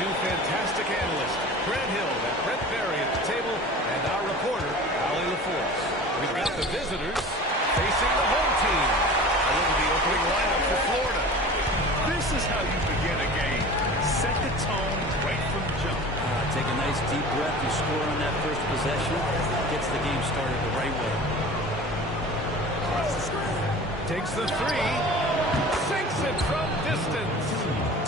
two fantastic analysts, Grant Hill and Brent Berry at the table, and our reporter, Allie LaForce. We've got the visitors facing the home team. A look at the opening lineup for Florida. This is how you begin a game. Set the tone right from the jump. Take a nice deep breath. You score on that first possession. Gets the game started the right way. Takes the three. Sinks it from distance.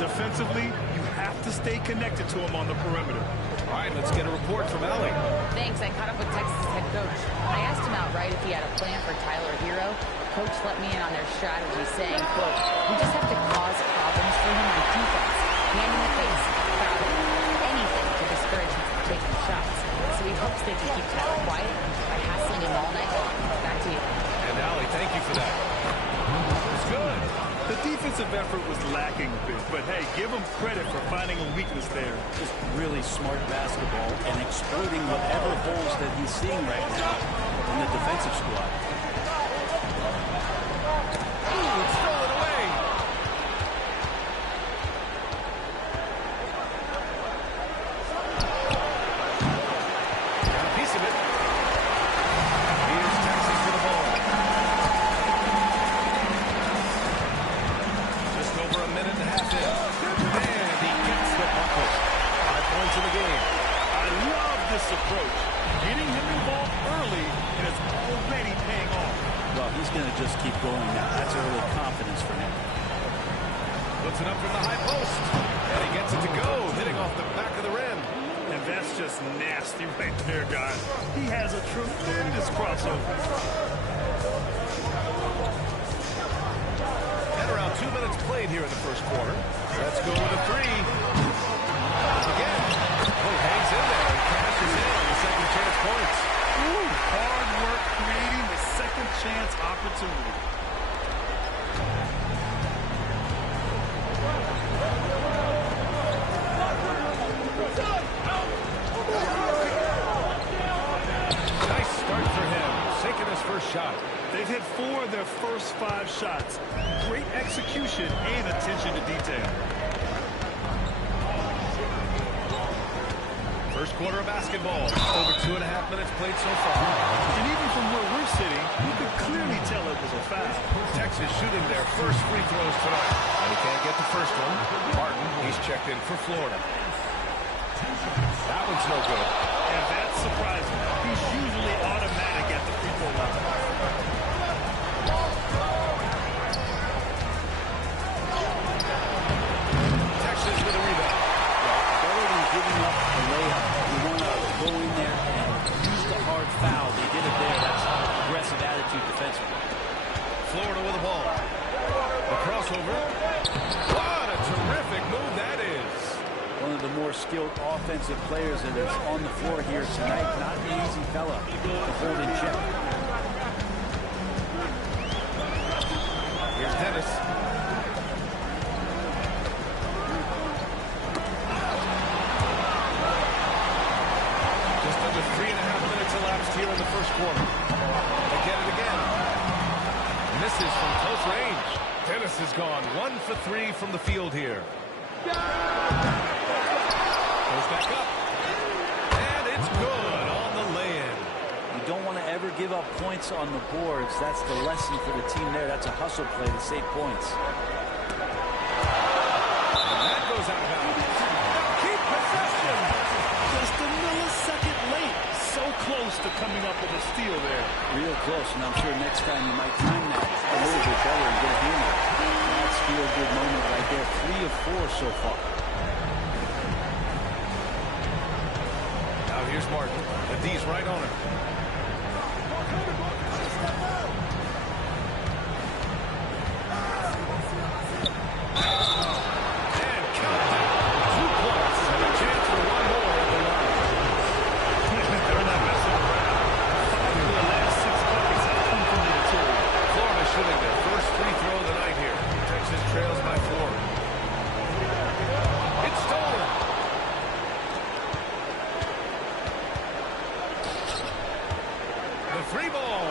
Defensively, you have to stay connected to him on the perimeter. All right, let's get a report from Allie. Thanks. I caught up with Texas head coach. I asked him outright if he had a plan for Tyler Hero. Coach let me in on their strategy, saying, quote, we just have to cause problems for him on defense. Hand in the face, crowding, anything to discourage him from taking shots. So he hopes they can keep Tyler quiet by hassling him all night long. Back to you. And Allie, thank you for that. It's good. The defensive effort was lacking a bit, but hey, give him credit for finding a weakness there. Just really smart basketball and exploiting whatever holes that he's seeing right now in the defensive squad. Ooh, it's stolen away. Got a piece of it. Here's Texas for the ball. Just over a minute and a half in. And he gets the bucket. 5 points in the game. I love this approach. Getting him involved early, and it's already paying off. Well, he's going to just keep going now. That's early confidence for him. Puts it up from the high post. And he gets it to go, hitting off the back of the rim. And that's just nasty right there, guys. He has a tremendous crossover. And around 2 minutes played here in the first quarter. Let's go with a three. Again. Oh, hangs in there and cashes in on the second chance points. Ooh, hard work creating the second chance opportunity. Nice start for him, sinking his first shot. They've hit 4 of their first 5 shots. Great execution and attention to detail. First quarter of basketball. Over 2.5 minutes played so far. And even from where we're sitting, you could clearly tell it was a foul. Texas shooting their first free throws tonight. And he can't get the first one. Martin, he's checked in for Florida. That one's no good. And that's surprising. He's usually automatic at the free throw line. Texas with a rebound. Better than giving up the layup, you want to go in there and use the hard foul. They did it there. That's aggressive attitude defensively. Florida with the ball. The crossover. What a terrific move that is. One of the more skilled offensive players that is on the floor here tonight. Not an easy fella to hold in check. Here's Dennis. Just under 3.5 minutes elapsed here in the first quarter. They get it again. Misses from close range. Dennis has gone 1 for 3 from the field here. Goes back up. And it's good on the lay-in. You don't want to ever give up points on the boards. That's the lesson for the team there. That's a hustle play to save points. And that goes out of bounds. Keep possession. Just a millisecond late. So close to coming up with a steal there. Real close, and I'm sure next time you might time that a little bit better and get a handle. That's a feel-good moment right there. 3 of 4 so far. Now here's Martin. The D's right on him. And count that. 2 points and a chance for one more at the line. They're not messing around. 5 of the last 6 buckets have come from the interior. Florida shooting their first free throw of the night here. Texas trails by 4. It's stolen. The free ball.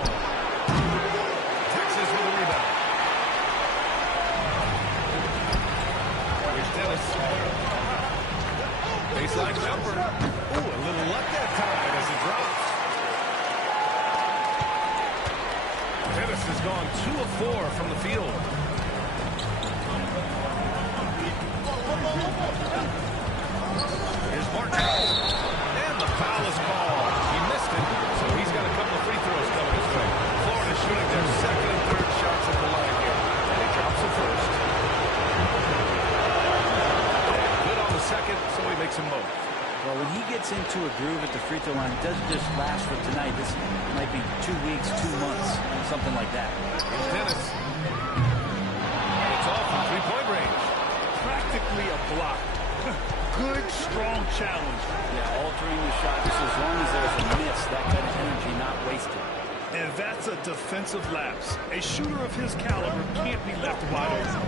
Texas with a rebound. Here's Dennis. Baseline jumper. Ooh, a little luck that time as it drops. Dennis has gone 2 of 4 from the field. Here's Martin. And the foul is called. He missed it, so he's got a couple of free throws coming his way. Florida shooting their second and third shots at the line here. And he drops it first. And good on the second, so he makes them both. Well, when he gets into a groove at the free throw line, it doesn't just last for tonight. This might be 2 weeks, 2 months, something like that. Here's Dennis. And it's all from three-point range. Practically a block. Good, strong challenge. Yeah, altering the shot just as long as there's a miss, that kind of energy not wasted. And that's a defensive lapse. A shooter of his caliber can't be left wide open.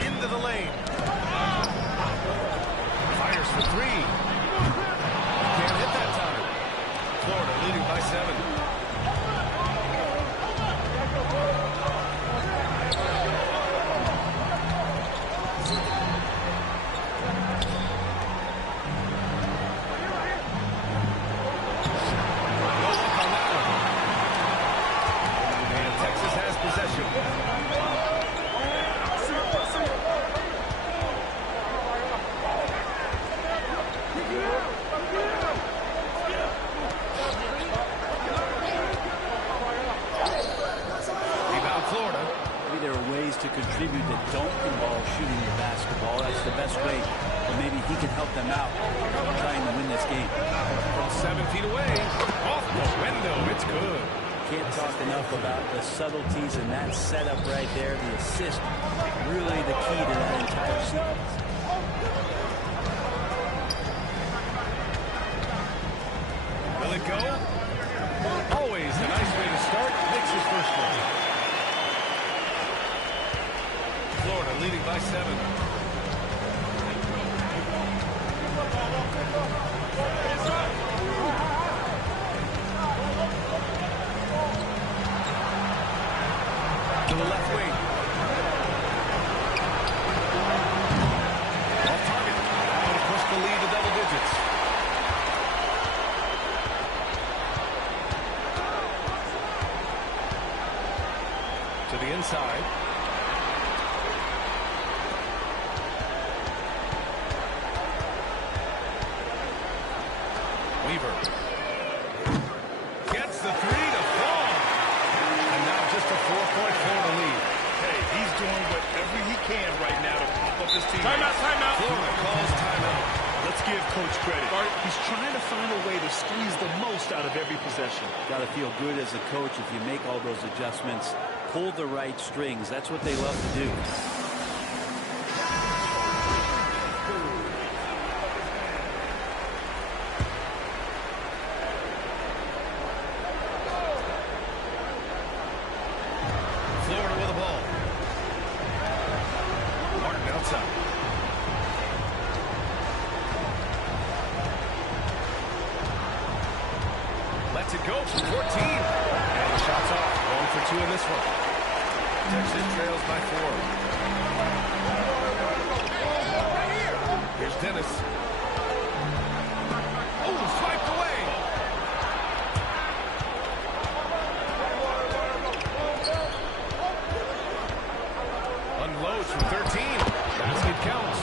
Into the lane. Fires for three. Can't hit that time. Florida leading by 7. To contribute that don't involve shooting the basketball. That's the best way, or maybe he can help them out trying to win this game. From 7 feet away, off the window, it's good. Can't talk enough about the subtleties in that setup right there. The assist, really the key to that entire sequence. Will it go? Always a nice way to start. Makes his first one. Florida leading by 7. To the left wing. Off target. Going to push the lead to double digits. To the inside. Weaver gets the three to fall. And now just a 4-point Florida lead. Hey, he's doing whatever he can right now to pop up his team. Timeout, timeout. Florida calls timeout. Let's give Coach credit. He's trying to find a way to squeeze the most out of every possession. Got to feel good as a coach if you make all those adjustments, pull the right strings. That's what they love to do. Lets it go from 14. And the shot's off. 1 for 2 in this one. Texas trails by 4. Here's Dennis. Oh, swiped away. Unloads from 13. Basket counts.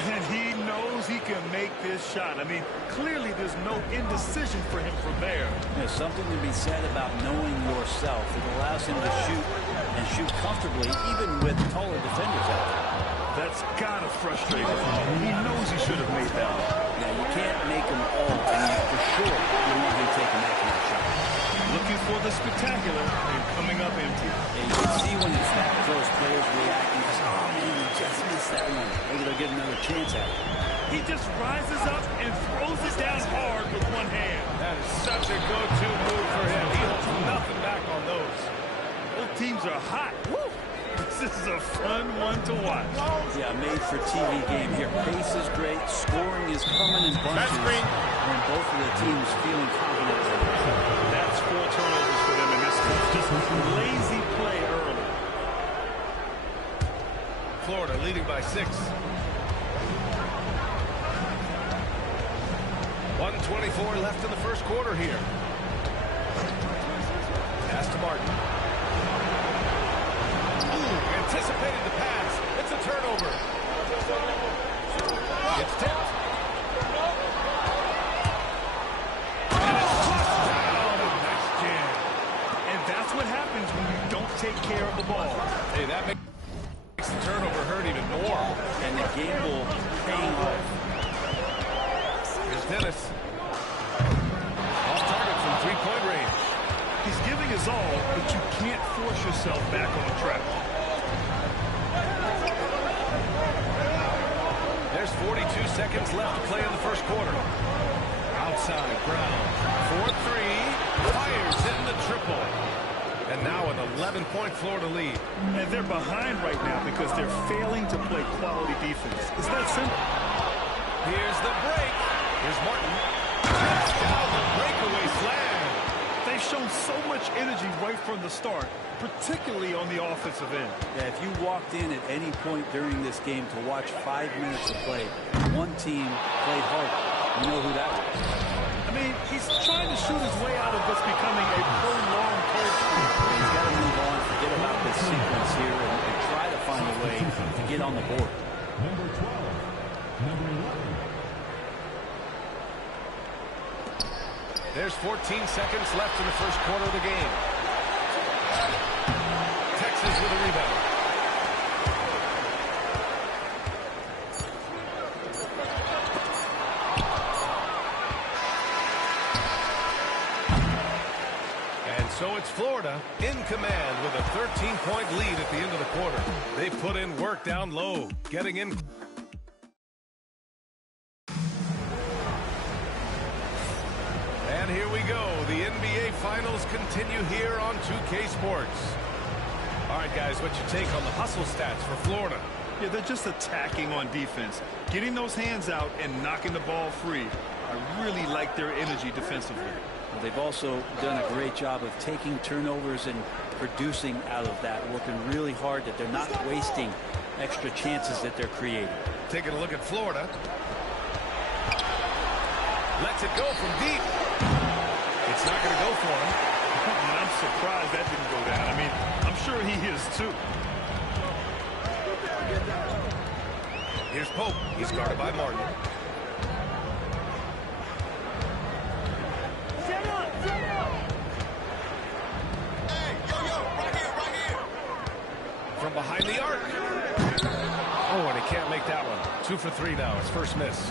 And he knows he can make this shot. I mean, clearly there's no indecision for him from there. There's something to be said about knowing yourself. It allows him to shoot and shoot comfortably, even with taller defenders out there. That's got to frustrate him. He knows he should have made that one. Yeah, you can't make them all. I mean, for sure, you want him taking that kind of shot. Looking for the spectacular and coming up empty. Yeah, you can see when it's that close, players reacting. Oh, man, he just missed that one. Maybe they'll get another chance at it. He just rises up and throws it down hard with one hand. That is such a go-to move for him. He holds nothing back on those. Both teams are hot. Woo! This is a fun one to watch. Yeah, made for TV game here. Pace is great. Scoring is coming in bunches. And both of the teams feeling confident. That's 4 turnovers for them in this one. Just lazy play early. Florida leading by 6. 1:24 left in the first quarter here. Pass to Martin. Ooh, anticipated the pass. It's a turnover. It's tipped. And it's flushed down. Nice jam. And that's what happens when you don't take care of the ball. Hey, that makes the turnover hurt even more. And the gamble paying off. Here's Dennis. Off target from three-point range. He's giving his all, but you can't force yourself back on track. There's 42 seconds left to play in the first quarter. Outside, Brown. 4-3. Fires in the triple. And now an 11-point Florida lead. And they're behind right now because they're failing to play quality defense. It's that simple. Here's the break. Here's Martin. Touchdown, the breakaway slam. They've shown so much energy right from the start, particularly on the offensive end. Yeah, if you walked in at any point during this game to watch 5 minutes of play, one team played harder. You know who that was. I mean, he's trying to shoot his way out of this becoming a prolonged cold streak. He's got to move on, forget about this sequence here, and try to find a way to get on the board. Number 12. Number 11. There's 14 seconds left in the first quarter of the game. Texas with a rebound. And so it's Florida in command with a 13-point lead at the end of the quarter. They put in work down low, getting in. And here we go. The NBA Finals continue here on 2K Sports. All right, guys, what's your take on the hustle stats for Florida? Yeah, they're just attacking on defense, getting those hands out and knocking the ball free. I really like their energy defensively. Well, they've also done a great job of taking turnovers and producing out of that, working really hard that they're not wasting extra chances that they're creating. Taking a look at Florida. Lets it go from deep. It's not going to go for him. And I'm surprised that didn't go down. I mean, I'm sure he is too. Here's Pope. He's guarded by Martin. From behind the arc. Oh, and he can't make that one. 2 for 3 now. His first miss.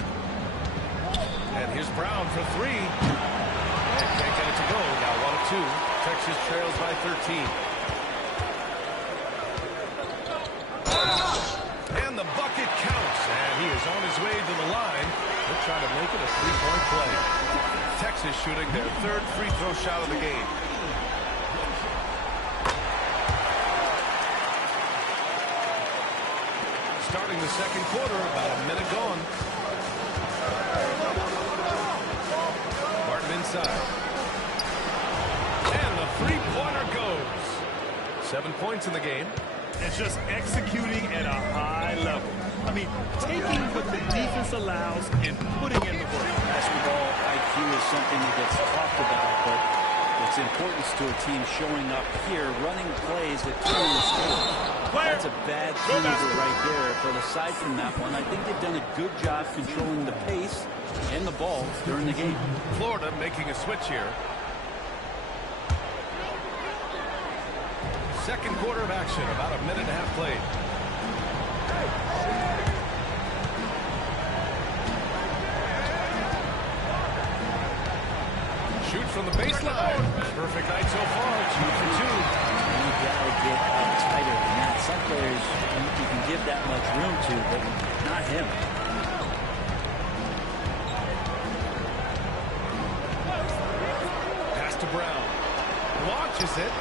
And here's Brown for 3. And can't get it to go. Now 1 of 2. Texas trails by 13. And the bucket counts. And he is on his way to the line. They'll try to make it a 3-point play. Texas shooting their 3rd free throw shot of the game. Starting the second quarter, about a minute gone. Martin inside. And the three-pointer goes. 7 points in the game. And just executing at a high level. I mean, taking what the defense allows and putting in the work. Basketball IQ is something that gets talked about, but its importance to a team showing up here, running plays that turn the score. That's a bad turnover right there. But aside from that one, I think they've done a good job controlling the pace and the ball during the game. Florida making a switch here. Second quarter of action, about a minute and a half played. Shoots from the baseline. Perfect night so far, 2 for 2. You gotta get out tighter than that. Some players you can give that much room to, but not him. Pass to Brown. Launches it.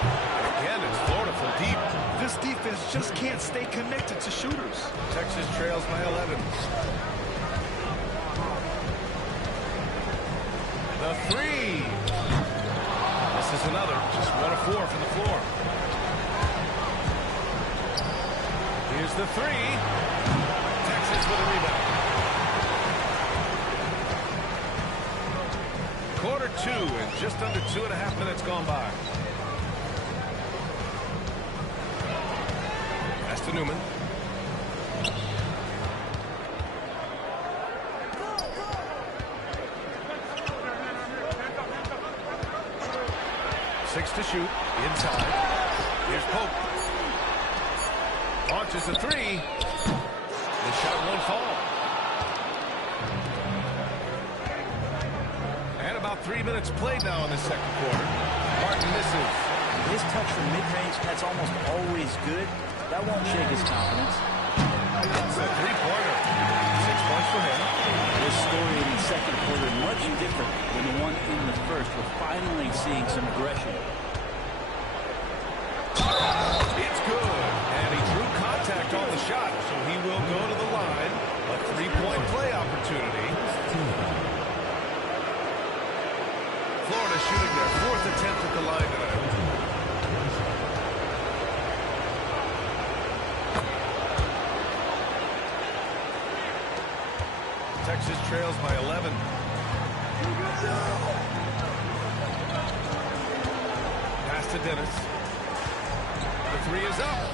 And again, it's Florida from deep. This defense just can't stay connected to shooters. Texas trails by 11. The 3. This is another. Just 1 of 4 from the floor. Here's the 3. Texas with a rebound. quarter two, and just under 2.5 minutes gone by. Pass to Newman. Six to shoot. Inside. Here's Pope. Launches a three. The shot won't fall. And about 3 minutes played now in the second quarter. Martin misses. His touch from mid-range, that's almost always good. That won't shake his confidence. It's a three-pointer. 6 points for him. This story in the second quarter much different than the one in the first. We're finally seeing some aggression. It's good. And he drew contact on the shot, so he will go to the line. A three-point play opportunity. Florida shooting their fourth attempt at the line tonight. Texas trails by 11. Pass to Dennis. The three is up.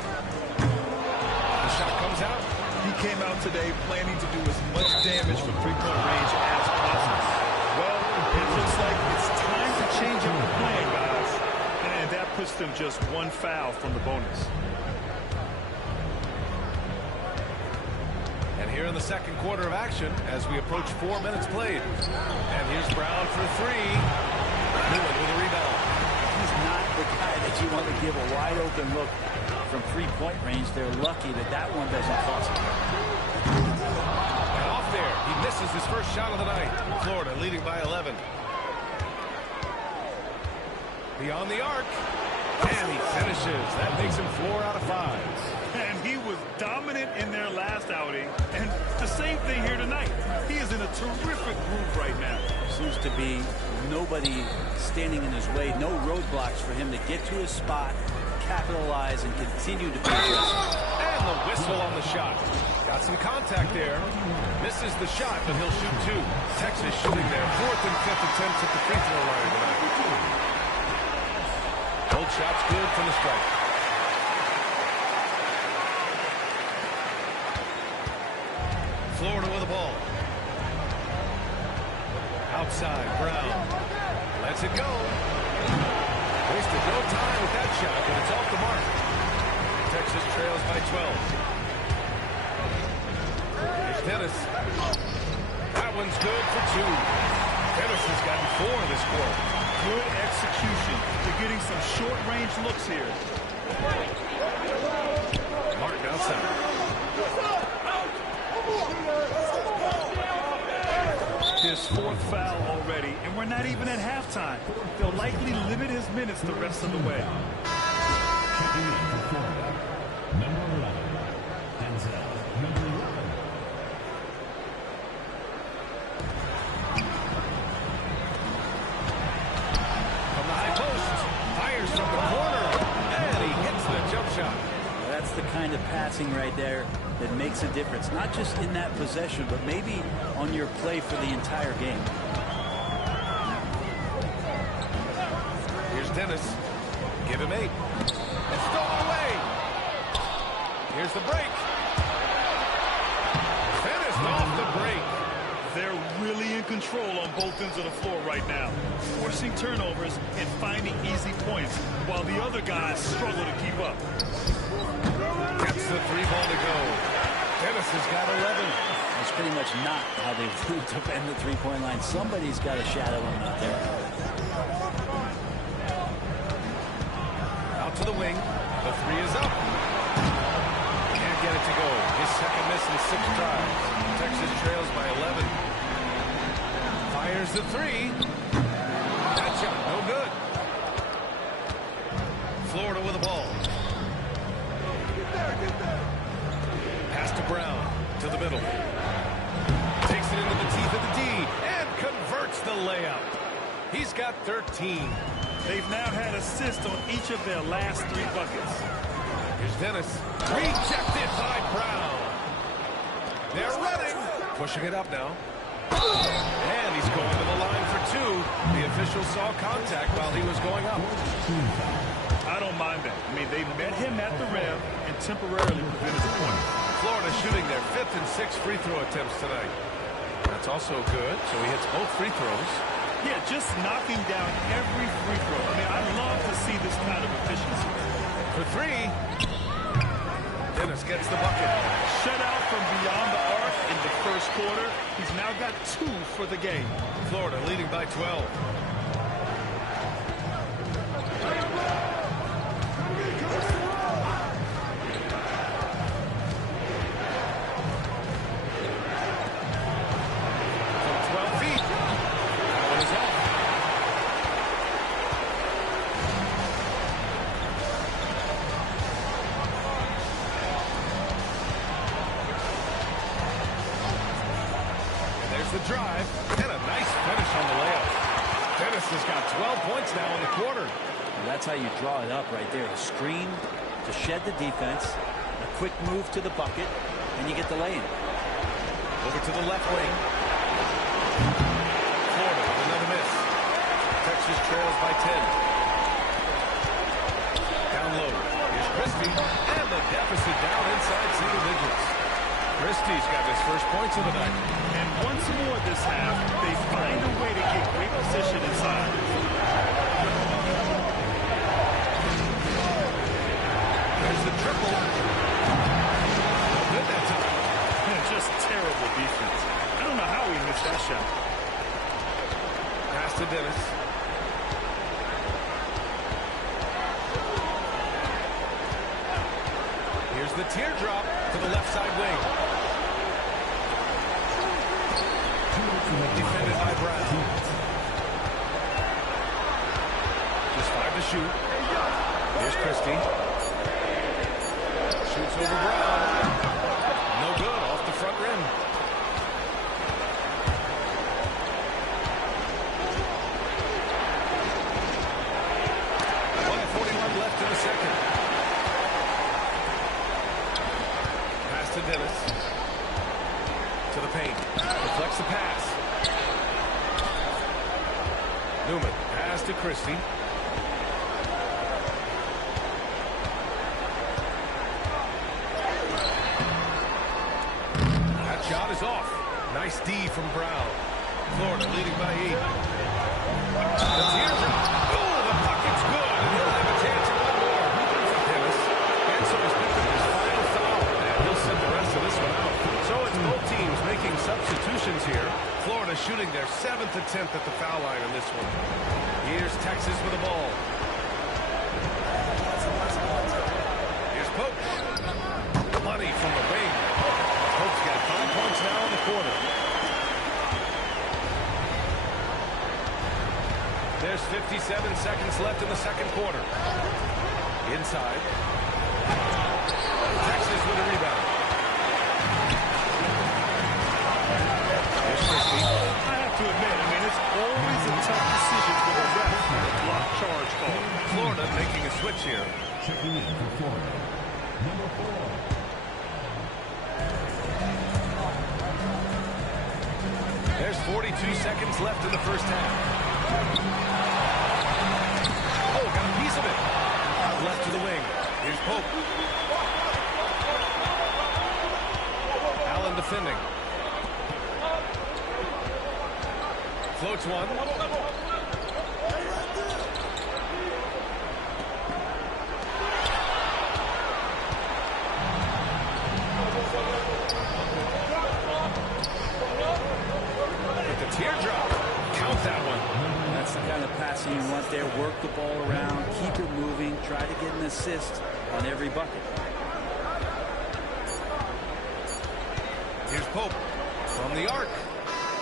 The shot comes out. He came out today planning to do as much damage from three-point range as possible. Well, it looks like it's time to change up the plan, guys. And that puts them just one foul from the bonus. And here in the second quarter of action as we approach 4 minutes played. And here's Brown for three. Newman with a rebound. He's not the guy that you want to give a wide open look from three-point range. They're lucky that that one doesn't cost them. And off there, he misses his first shot of the night. Florida leading by 11. Beyond the arc. And he finishes. That makes him 4 out of 5. And he was dominant in their last outing. And the same thing here tonight. He is in a terrific groove right now. Seems to be nobody standing in his way. No roadblocks for him to get to his spot, capitalize, and continue to be aggressive. And the whistle on the shot. Got some contact there. Misses the shot, but he'll shoot two. Texas shooting their fourth and fifth attempts at the free throw line tonight. Both shots good from the stripe. Florida with the ball. Outside, Brown. Lets it go. Wasted no time with that shot, but it's off the mark. Texas trails by 12. Here's Dennis. That one's good for two. Dennis has gotten 4 this quarter. Good execution. They're getting some short-range looks here. Martin outside. His fourth foul already, and we're not even at halftime. They'll likely limit his minutes the rest of the way. Checking in for Florida, number 11, Denzel, number 11. From the high post. Fires from the corner. And he hits the jump shot. That's the kind of passing right there that makes a difference, not just in that possession, but maybe on your play for the entire game. Here's Dennis. Give him 8. And stolen away. Here's the break. Finished off the break. They're really in control on both ends of the floor right now, forcing turnovers and finding easy points, while the other guys struggle to keep up. Gets the 3 ball to go. Dennis has got 11. It's pretty much not how they would defend the three-point line. Somebody's got to shadow him out there. Out to the wing. The 3 is up. Can't get it to go. His second miss in 6 tries. Texas trails by 11. Fires the 3. That shot, no good. Florida with the ball. Pass to Brown, to the middle. Takes it into the teeth of the D, and converts the layup. He's got 13. They've now had assists on each of their last 3 buckets. Here's Dennis. Rejected by Brown. They're running. Pushing it up now. And he's going to the line for two. The official saw contact while he was going up. I don't mind that. I mean, they met him at the rim and temporarily prevented the point. Florida shooting their 5th and 6th free throw attempts tonight. That's also good, so he hits both free throws. Yeah, just knocking down every free throw. I mean, I love to see this kind of efficiency. For three, Dennis gets the bucket. Shut out from beyond the arc in the first quarter. He's now got 2 for the game. Florida leading by 12. The drive, and a nice finish on the layup. Dennis has got 12 points now in the quarter. And that's how you draw it up right there. A screen to shed the defense, a quick move to the bucket, and you get the lay-in. Over to the left wing. Florida with another miss. Texas trails by 10. Down low. Here's Christie, and the deficit down inside single digits. Christie's got his first points of the night. And once more this half, they find a way to get great position inside. There's the triple. No good that time. Yeah, just terrible defense. I don't know how he missed that shot. Pass to Dennis. Here's the teardrop to the left side wing. Defended by Brown. Just 5 to shoot. Here's Christie. Shoots over Brown. No good, off the front rim. .41 left in the second. Pass to Dennis. To the paint. Deflects the pass. Newman pass to Christie. That shot is off. Nice D from Brown. Florida leading by 8. The teardrop. Oh, the bucket's good. And he'll have a chance at one more. Dennis. And so he's picked up his final foul. And he'll send the rest of this one out. So it's both teams making substitutions here. Florida shooting their 7th attempt at the foul line in this one. Here's Texas with the ball. Here's Pope. Money from the wing. Pope's got 5 points now in the quarter. There's 57 seconds left in the second quarter. Inside. Texas with a rebound. I have to admit, I mean, it's always a tough decision for the ref on a block charge call. Florida making a switch here. Checking in for Florida, number 4. There's 42 seconds left in the first half. Oh, got a piece of it. Out left to the wing. Here's Pope. Allen defending. Floats one. With the teardrop. Count that one. That's the kind of passing you want there. Work the ball around, keep it moving, try to get an assist on every bucket. Here's Pope from the arc.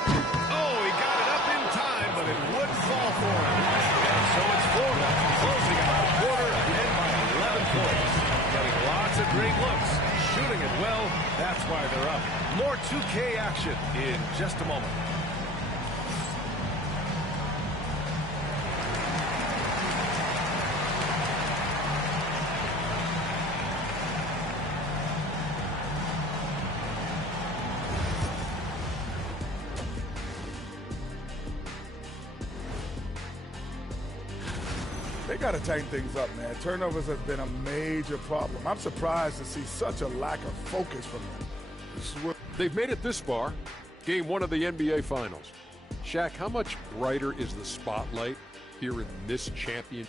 Oh, he got it up in time, but it wouldn't fall for him. And so it's Florida closing out the quarter ahead by 11 points. Getting lots of great looks, shooting it well. That's why they're up. More 2K action in just a moment. They got to tighten things up, man. Turnovers has been a major problem. I'm surprised to see such a lack of focus from them. They've made it this far. Game 1 of the NBA Finals. Shaq, how much brighter is the spotlight here in this champion?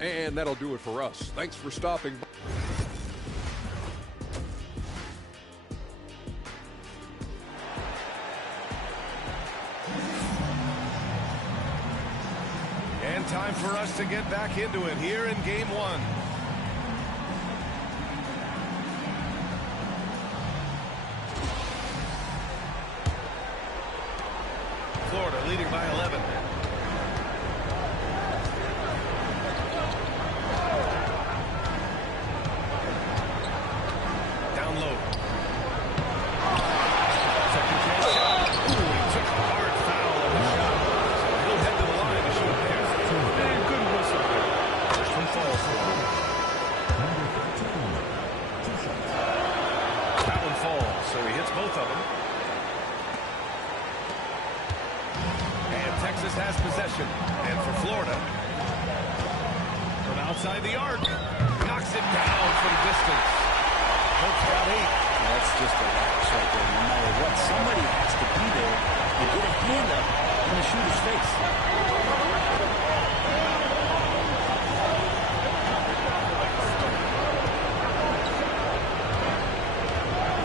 And that'll do it for us. Thanks for stopping by. And time for us to get back into it here in Game 1. Florida leading by 11. Down low. Second chance shot. Ooh, he took a hard foul on the shot. So he'll head to the line to shoot there. And good whistle there. First one falls for him. That one falls, so he hits both of them. Texas has possession, and for Florida, from outside the arc, knocks it down for the distance. Hope's got 8. That's just a lapse right there. No matter what, somebody has to be there to get a hand up in the shooter's face.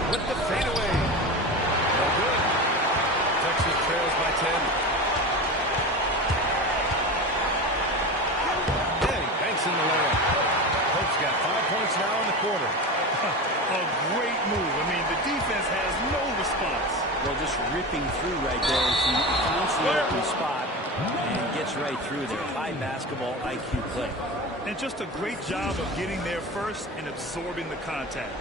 With the fadeaway. No good. Texas trails by 10. In the layup. Hope's got 5 points now in the quarter. A great move. I mean, the defense has no response. Well, just ripping through right there. He finds the open spot and gets right through there. High basketball IQ play. And just a great job of getting there first and absorbing the contact.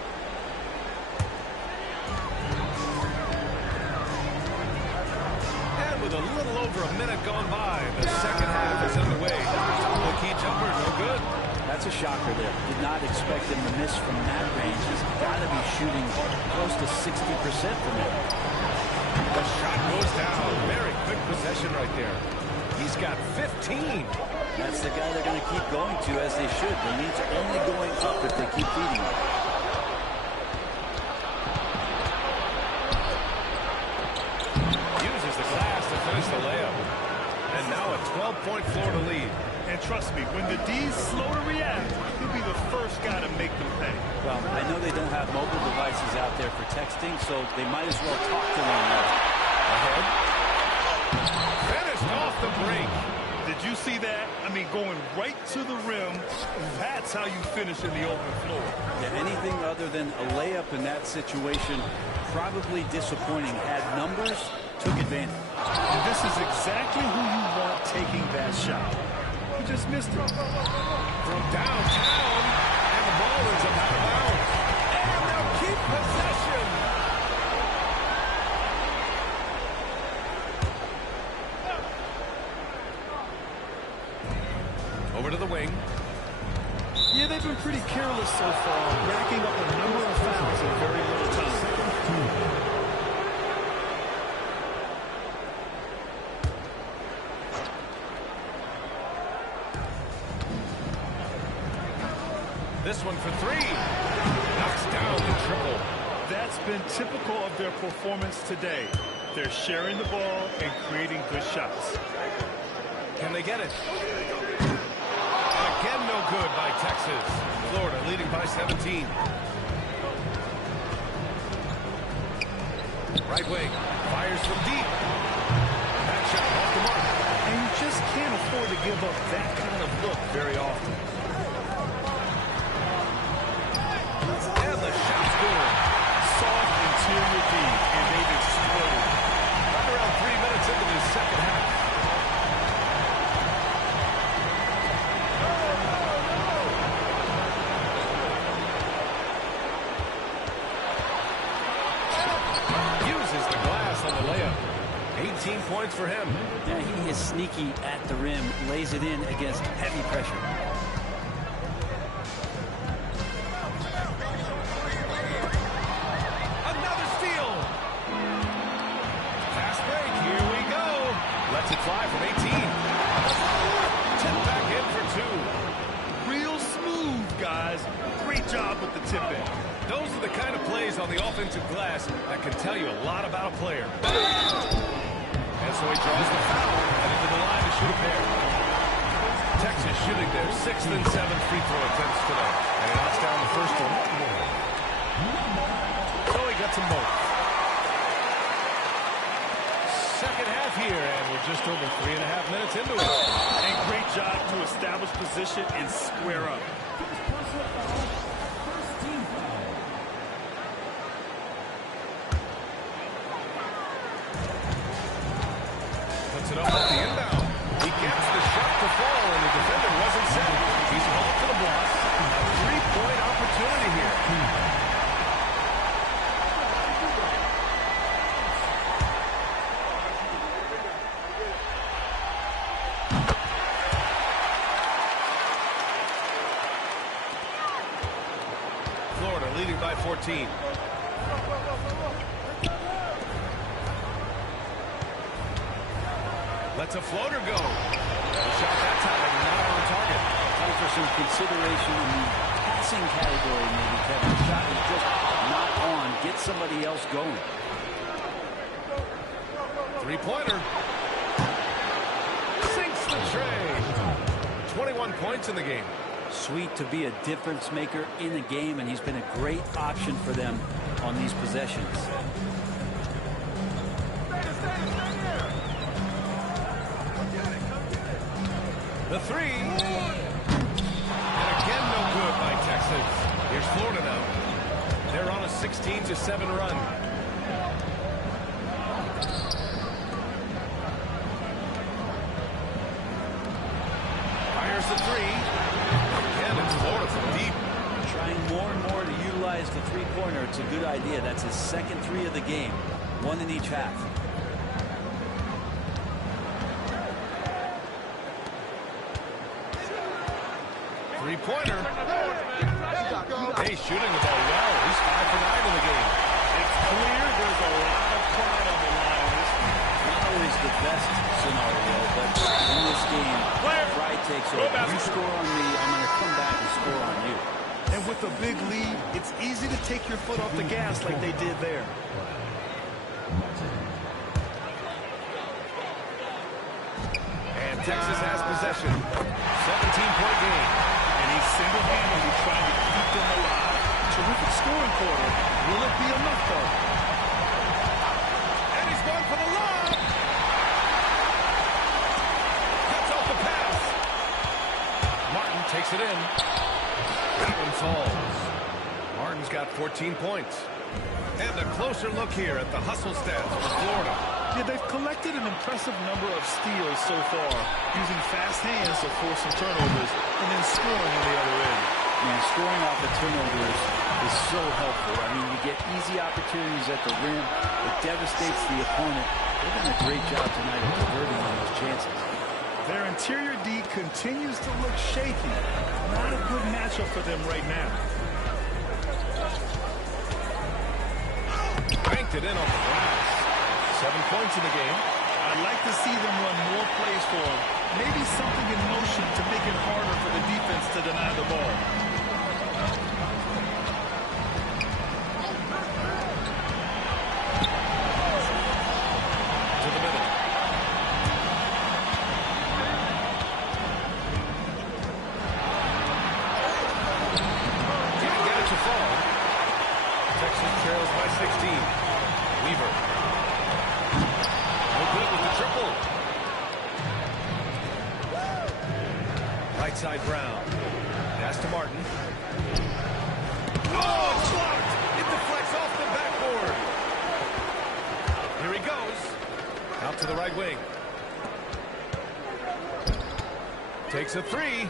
And with a little over a minute gone by, the second half is underway. The key jumper, no good. That's a shocker there. Did not expect him to miss from that range. He's got to be shooting close to 60% from it. The shot goes down. Very quick possession right there. He's got 15. That's the guy they're going to keep going to, as they should. The lead's only going up if they keep feeding him. Uses the glass to finish the layup. And now a 12-point Florida lead. And trust me, when the D's slow to react, he'll be the first guy to make them pay. Well, I know they don't have mobile devices out there for texting, so they might as well talk to one another. Ahead. Finished off the break. Did you see that? I mean, going right to the rim, that's how you finish in the open floor. Yeah, anything other than a layup in that situation, probably disappointing. Had numbers, took advantage. And this is exactly who you want taking that shot. He just missed it. From downtown, and the ball is out of bounds. And they'll keep possession. Over to the wing. Yeah, they've been pretty careless so far, racking up a number of fouls in very little time. This one for 3. Knocks down the triple. That's been typical of their performance today. They're sharing the ball and creating good shots. Can they get it? Again, no good by Texas. Florida leading by 17. Right wing. Fires from deep. That shot off the mark. And you just can't afford to give up that kind of look very often. And the shot's good. Soft interior D, and they've exploded. Right around 3 minutes into the second half. Uses the glass on the layup. 18 points for him. Yeah, he is sneaky at the rim, lays it in against heavy pressure. Another steal. Fast break. Here we go. Lets it fly from 18. tip in. Those are the kind of plays on the offensive glass that can tell you a lot about a player. And so he draws the foul and into the line to shoot a pair. Texas shooting their 6th and 7th free throw attempts today. And he knocks down the first one. So he gets them both. Second half here, and we're just over 3.5 minutes into it. And great job to establish position and square up. Puts it up at the inbound. He gets the shot to fall, and the defender wasn't set. He's called for the block. A three-point opportunity here. Florida leading by 14. Lets a floater go. The shot that time not on target. Time for some consideration in the passing category, maybe, Kevin. The shot is just not on. Get somebody else going. Three-pointer. Sinks the tray. 21 points in the game. Sweet to be a difference maker in the game, and he's been a great option for them on these possessions. The three. And again, no good by Texas. Here's Florida now. They're on a 16-7 run. Fires the three. Again, it's Florida from deep. Trying more and more to utilize the three-pointer. It's a good idea. That's his second three of the game. One in each half. Three-pointer. Hey, shooting the ball well. He's 5 for 9 in the game. It's clear there's a lot of pride on the line. Not always the best scenario, but in this game, pride takes over. You score on me, I'm going to come back and score on you. And with a big lead, it's easy to take your foot off the gas like they did there. And Texas has possession. 17-point game. And he's single-handedly trying to keep them alive. Terrific scoring quarter. Will it be enough, though? And he's going for the lob. Cuts off the pass. Martin takes it in. That one falls. Martin's got 14 points. And a closer look here at the hustle stats for Florida. Yeah, they've collected an impressive number of steals so far, using fast hands to force some turnovers and then scoring on the other end. And scoring off the turnovers is so helpful. I mean, you get easy opportunities at the rim. It devastates the opponent. They've done a great job tonight of converting on those chances. Their interior D continues to look shaky. Not a good matchup for them right now. Banked it in on the glass. 7 points in the game. I'd like to see them run more plays for him. Maybe something in motion to make it harder for the defense to deny the ball. To the middle. Didn't get it to fall. Texas trails by 16. Weaver. No good with the triple. Right side Brown. Pass to Martin. Oh, it's blocked. It deflects off the backboard. Here he goes. Out to the right wing. Takes a three.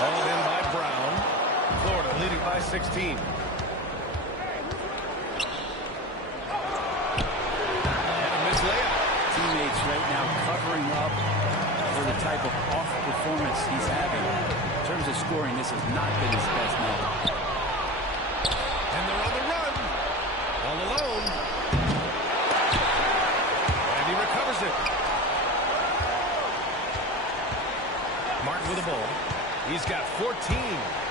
Hauled in by Brown. Florida leading by 16. And a missed layup. Teammates right now covering up for the type of off performance he's having. In terms of scoring, this has not been his best night. And they're on the run. All alone. And he recovers it. Martin with the ball. He's got 14.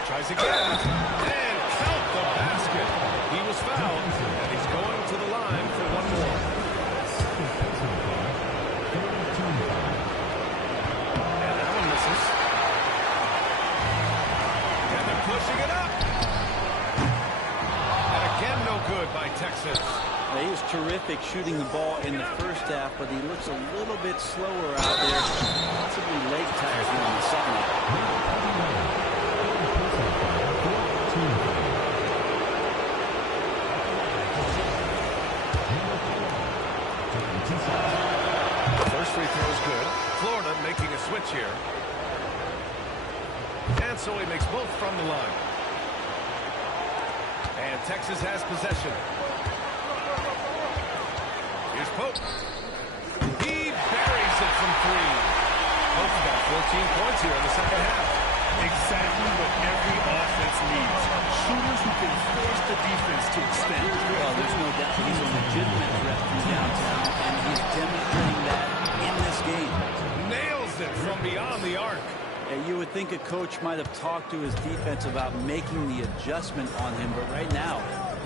Tries tries again. And count the basket. He was fouled, and he's going to the line for one more. And that one misses. And they're pushing it up. And again, no good by Texas. He was terrific shooting the ball in the first half, but he looks a little bit slower out there, possibly leg tired here in the second half. The first free throw is good. Florida making a switch here. And so he makes both from the line. And Texas has possession. Here's Pope. He buries it from three. Pope's got 14 points here in the second half. Exactly what every offense needs. Shooters who can force the defense to extend. Well, there's no doubt he's a legitimate threat from downtown, and he's demonstrating that in this game. Nails it from beyond the arc. And you would think a coach might have talked to his defense about making the adjustment on him, but right now,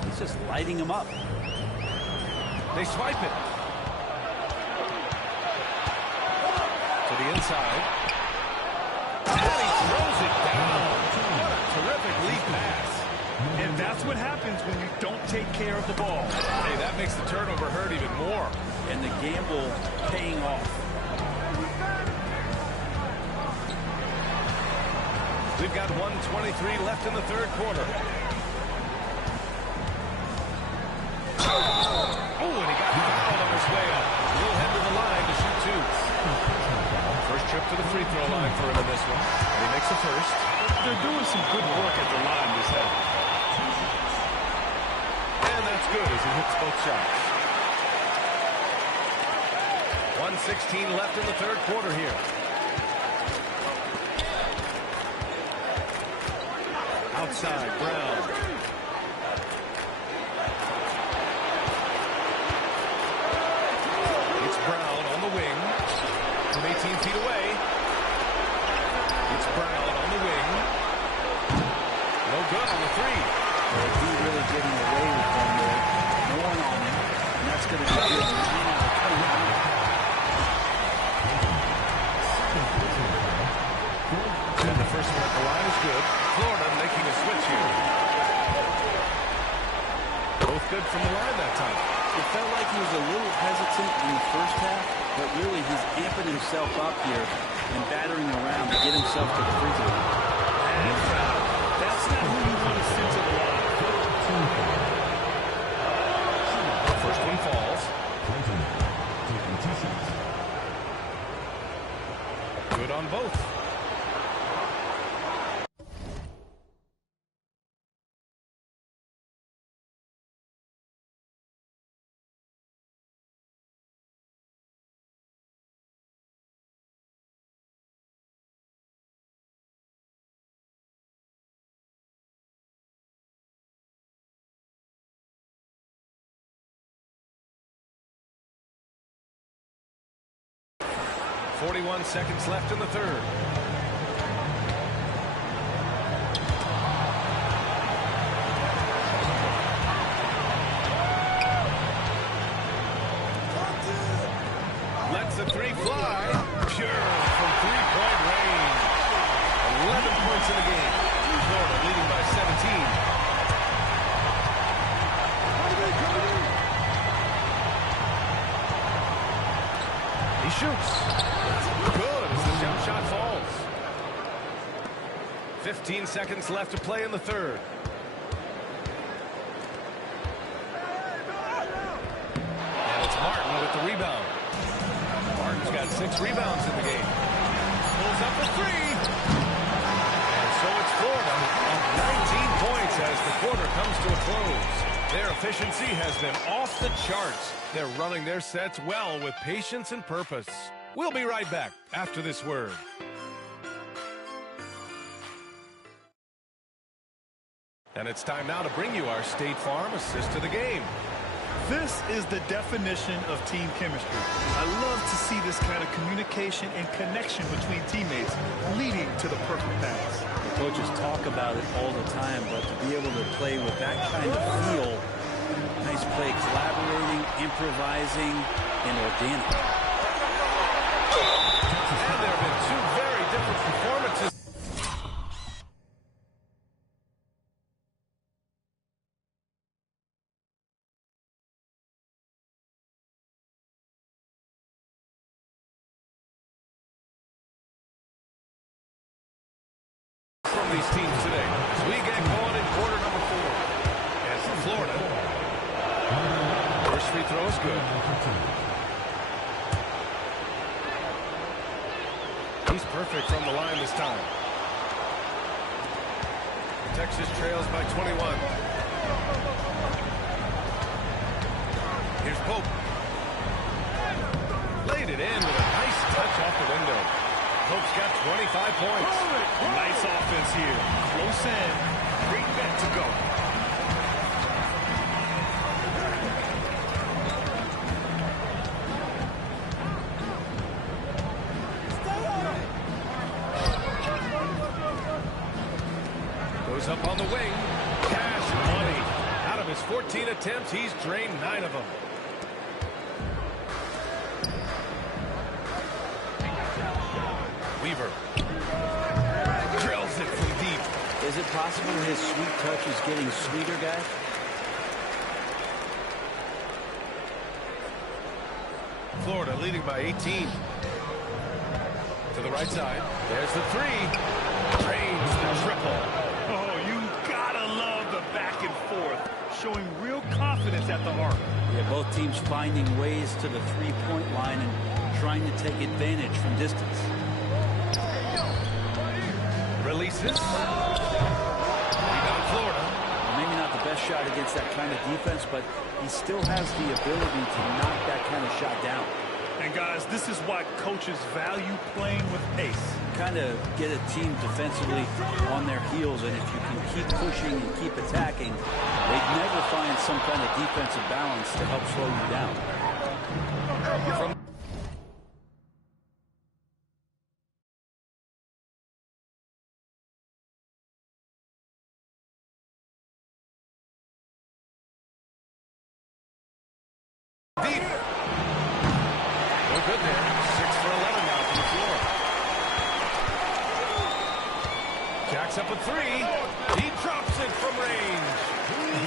he's just lighting him up. They swipe it. To the inside. And he throws it down. What a terrific lead pass. And that's what happens when you don't take care of the ball. Hey, that makes the turnover hurt even more. And the gamble paying off. We've got 1:23 left in the third quarter. Oh, and he got fouled on his way up. He'll head to the line to shoot two. First trip to the free throw line for him in this one. And he makes a first. They're doing some good work at the line this half. And that's good as he hits both shots. 1:16 left in the third quarter here. Outside, Brown. It's Brown on the wing. From 18 feet away. It's Brown on the wing. No good on the three. He really getting away with them there. No one on him. And that's going to be good. 9 out of 10. And the first one at the line is good. Florida making a switch here. Both good from the line that time. It felt like he was a little hesitant in the first half, but really he's amping himself up here and battering around to get himself to the free throw line. And foul. That's not who you want to send to the line. The first one falls. Good on both. .41 seconds left in the third. Lets the three fly. Pure from three-point range. 11 points in the game. Florida leading by 17. He shoots. Good as the jump shot falls. 15 seconds left to play in the third. And it's Martin with the rebound. Martin's got 6 rebounds in the game. Pulls up for three. And so it's Florida up 19 points as the quarter comes to a close. Their efficiency has been off the charts. They're running their sets well with patience and purpose. We'll be right back after this word. And it's time now to bring you our State Farm assist to the game. This is the definition of team chemistry. I love to see this kind of communication and connection between teammates leading to the perfect pass. The coaches talk about it all the time, but to be able to play with that kind of feel, nice play, collaborating, improvising, and organic. And there have been two very different performances. From these teams today as we get going in quarter number 4. And for Florida, first free throw is good. He's perfect from the line this time. Texas trails by 21. Here's Pope. Laid it in with a nice touch off the window. Pope's got 25 points. Nice offense here. Close in. Great net to go. Goes up on the wing. Cash money. Out of his 14 attempts, he's drained 9 of them. Weaver drills it from deep. Is it possible his sweet touch is getting sweeter, guys? Florida leading by 18. To the right side. There's the 3. Drains the triple. Oh, you gotta love the back and forth, showing real confidence at the arc. Yeah, both teams finding ways to the three-point line and trying to take advantage from distance. Releases. Rebound Florida. Maybe not the best shot against that kind of defense, but he still has the ability to knock that kind of shot down. And guys, this is why coaches value playing with pace. Kind of get a team defensively on their heels, and if you can keep pushing and keep attacking, they'd never find some kind of defensive balance to help slow you down. From deep. No good there. 6 for 11 now from the floor. Jacks up a 3. He drops it from range.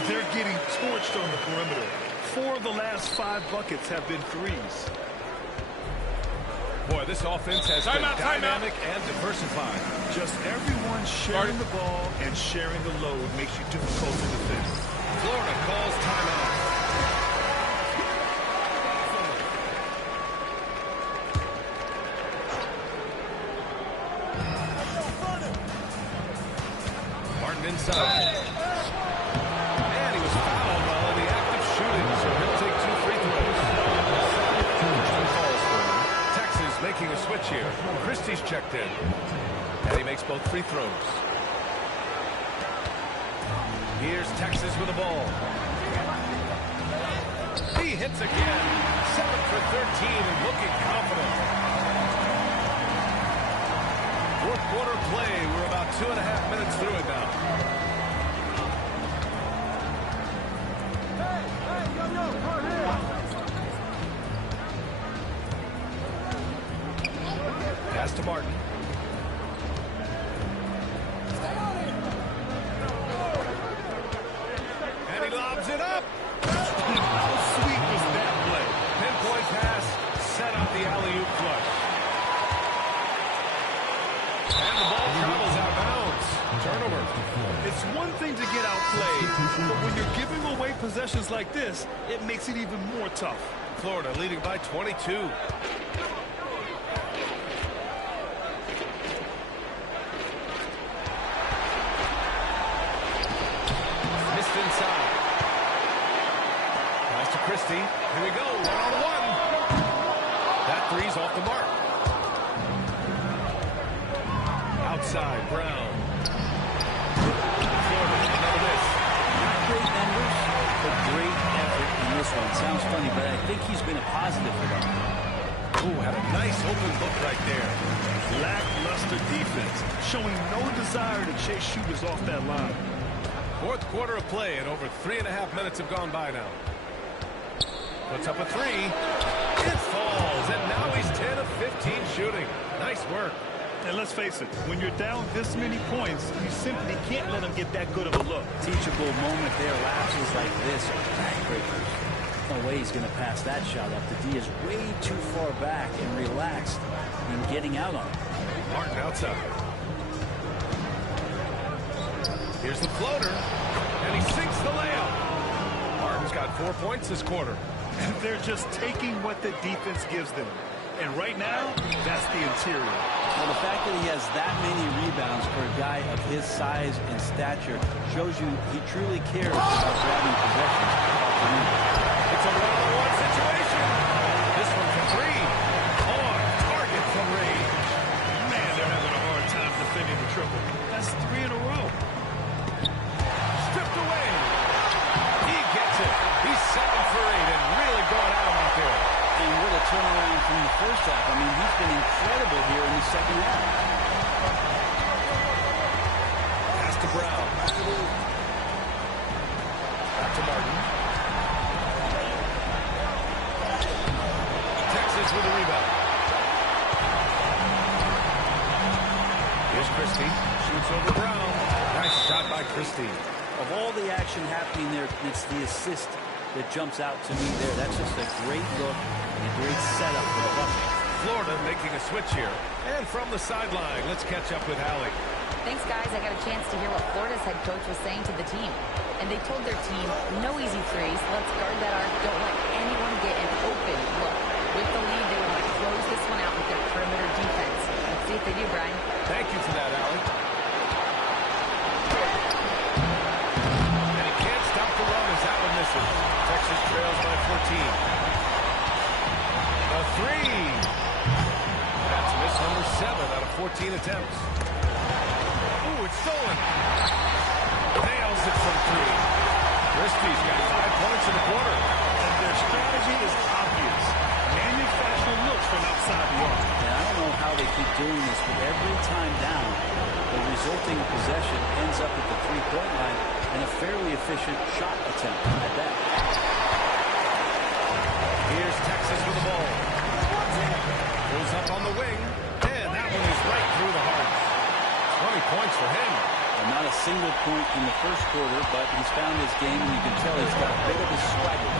They're getting torched on the perimeter. 4 of the last 5 buckets have been threes. Boy, this offense has been dynamic and diversified. Just everyone sharing the ball and sharing the load makes you difficult to defend. Florida calls timeout. Martin inside. And he was fouled while in the act of shooting, so he'll take 2 free throws. Texas making a switch here. Christie's checked in. And he makes both free throws. Here's Texas with the ball. He hits again. 7 for 13 and looking confident. Fourth quarter play. We're about 2.5 minutes through it now. Pass to Martin. And he lobs it up. How sweet was that play? Pinpoint pass, set up the alley-oop flush. And the ball travels out of bounds. Turnover. It's one thing to get outplayed, but when you're giving away possessions like this, it makes it even more tough. Florida leading by 22. Missed inside. Pass to Christie. Here we go. 1-on-1. That three's off the mark. Outside, Brown. Florida, another miss. Not great numbers, but great effort in this one. funny, but I think he's been a positive for them. Ooh, had a nice open look right there. Lackluster defense, showing no desire to chase shooters off that line. Fourth quarter of play, and over 3.5 minutes have gone by now. Puts up a three. It falls, and now he's 10 of 15 shooting. Nice work. And let's face it, when you're down this many points, you simply can't let them get that good of a look. Teachable moment there. Lapses like this are backbreakers. No way he's going to pass that shot up. The D is way too far back and relaxed in getting out on it. Martin outside. Here's the floater, and he sinks the layup. Martin's got 4 points this quarter. And they're just taking what the defense gives them. And right now, that's the interior. Well, the fact that he has that many rebounds for a guy of his size and stature shows you he truly cares about grabbing possessions. It's a one-on-one situation. This one for three. On target from range. Man, they're having a hard time defending the triple. That's 3 in a row. Stripped away. He gets it. He's 7 for 8 and really going at him out there. And what a turnaround from the first half. I mean, he's been incredible here in the second half. Pass to Brown. Back to Martin. Texas with a rebound. Here's Christie. Shoots over Brown. Nice shot by Christie. Of all the action happening there, it's the assist that jumps out to me there. That's just a great look and a great setup for the Buckets. Florida making a switch here. And from the sideline, let's catch up with Hallie. Thanks, guys. I got a chance to hear what Florida's head coach was saying to the team. And they told their team, no easy threes. Let's guard that arc. Don't let anyone get an open look. With the lead, they want to close this one out with their perimeter defense. Let's see if they do, Brian. Thank you for that, Allie. And he can't stop the run as that one misses. Texas trails by 14. A three. That's miss number 7 out of 14 attempts. Ooh, it's stolen. Nails it from 3. Christie's got 5 points in the quarter. And their strategy is obvious. Manufacture looks from outside the arc. And I don't know how they keep doing this, but every time down, the resulting possession ends up at the three-point line and a fairly efficient shot attempt at that. Here's Texas with the ball. Goes up on the wing, and that one is right through the heart. 20 points for him. And not a single point in the first quarter, but he's found his game, and you can tell he's got a bit of a swagger.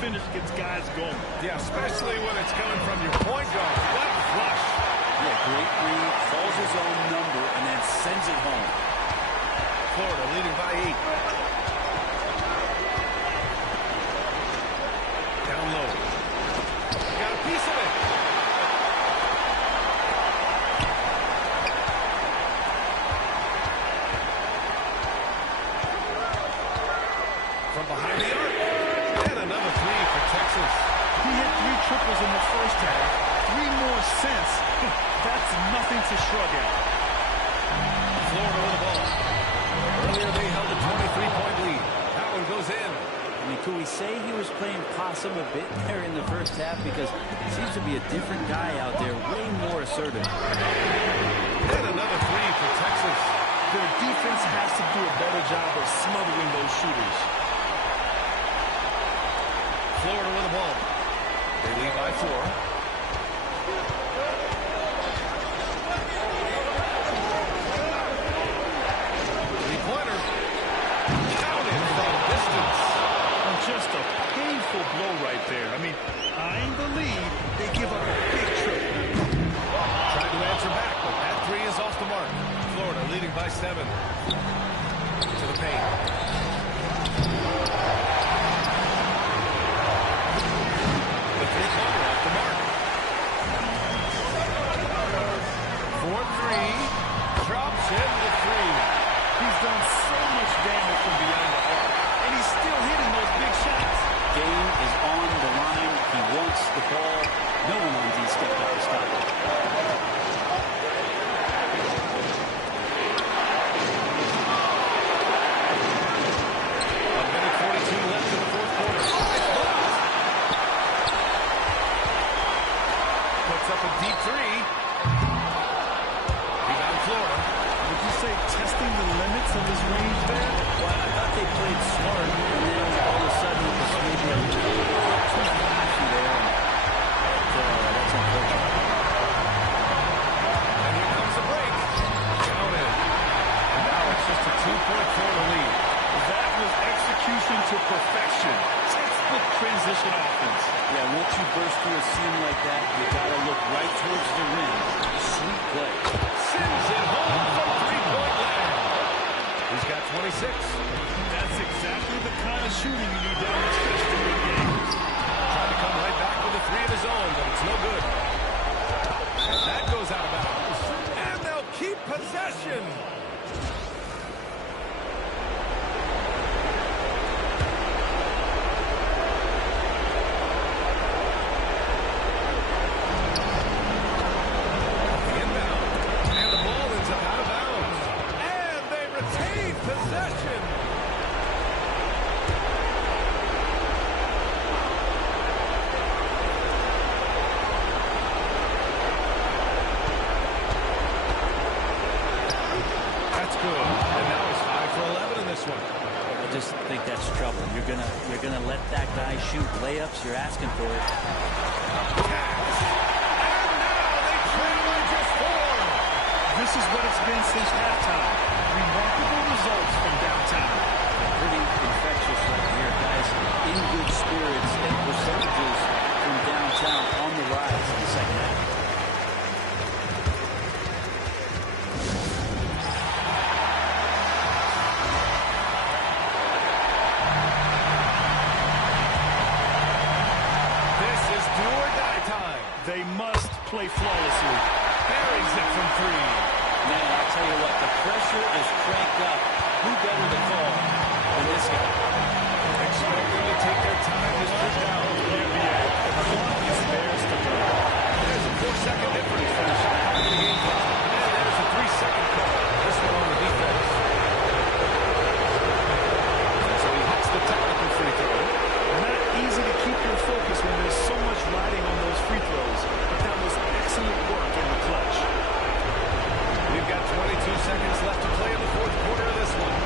Finish gets guys going. Yeah, especially when it's coming from your point guard. What a flush. Yeah, great read, calls his own number, and then sends it home. Florida leading by 8. Down low. Got a piece of it. From behind the arc. Another 3 for Texas. He hit 3 triples in the first half. 3 more since. That's nothing to shrug at. Florida with the ball. Earlier they held a 23-point lead. That one goes in. I mean, could we say he was playing possum a bit there in the first half? Because he seems to be a different guy out there, way more assertive. And another 3 for Texas. Their defense has to do a better job of smothering those shooters. Florida with the ball. They lead by 4. Three-pointer. Counted from distance. And just a painful blow right there. I mean, eyeing the lead, they give up a big triple. Tried to answer back, but that 3 is off the mark. Florida leading by 7. To the paint. Three-pointer off the mark. 4-3. Drops in the 3. He's done so much damage from beyond the arc, and he's still hitting those big shots. Game is on the line. He won to perfection. Textbook transition offense. Yeah, once you burst through a seam like that, you got to look right towards the rim. Sweet play. Sends it home from three-point land. He's got 26. That's exactly the kind of shooting you need down the stretch to win games. Tried to come right back with a three of his own, but it's no good. And that goes out of bounds. And they'll keep possession. The inbound. And the ball ends up out of bounds. And they retain possession. That's good. And now he's 5 for 11 in this one. I just think that's trouble. You're gonna let that guy shoot layups. You're asking for it. And now they trail by just 4. This is what it's been since halftime. Remarkable results from downtown. Pretty infectious right here, guys. In good spirits and percentages from downtown on the rise in the second half. This is do or die time. They must play flawlessly. Buries it from 3. Man, I'll tell you what, the pressure is cranked up. Who better to call than this guy? Expecting to take their time to strip down. The NBA, the clock is theirs to burn. There's a 4-second difference for the shot clock in the game clock. And there's a 3-second call. This one on the defense. And so he hits the technical free throw. Not easy to keep your focus when there's so much riding on those free throws, but that was excellent work in the clutch. We've got 22 seconds left to play in the fourth quarter of this one.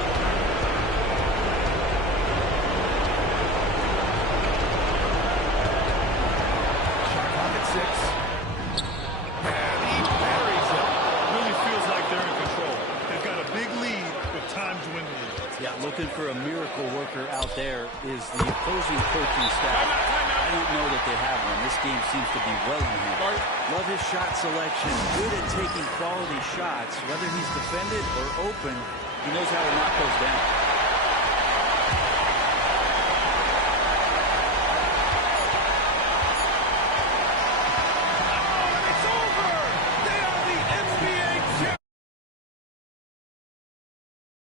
Shot clock at 6. And he buries it. Really feels like they're in control. They've got a big lead with time dwindling. Yeah, looking for a miracle worker out there is the opposing coaching staff. I don't know that they have one. This game seems to be well in hand. Love his shot selection. Good at taking quality shots. Whether he's defended or open, he knows how to knock those down.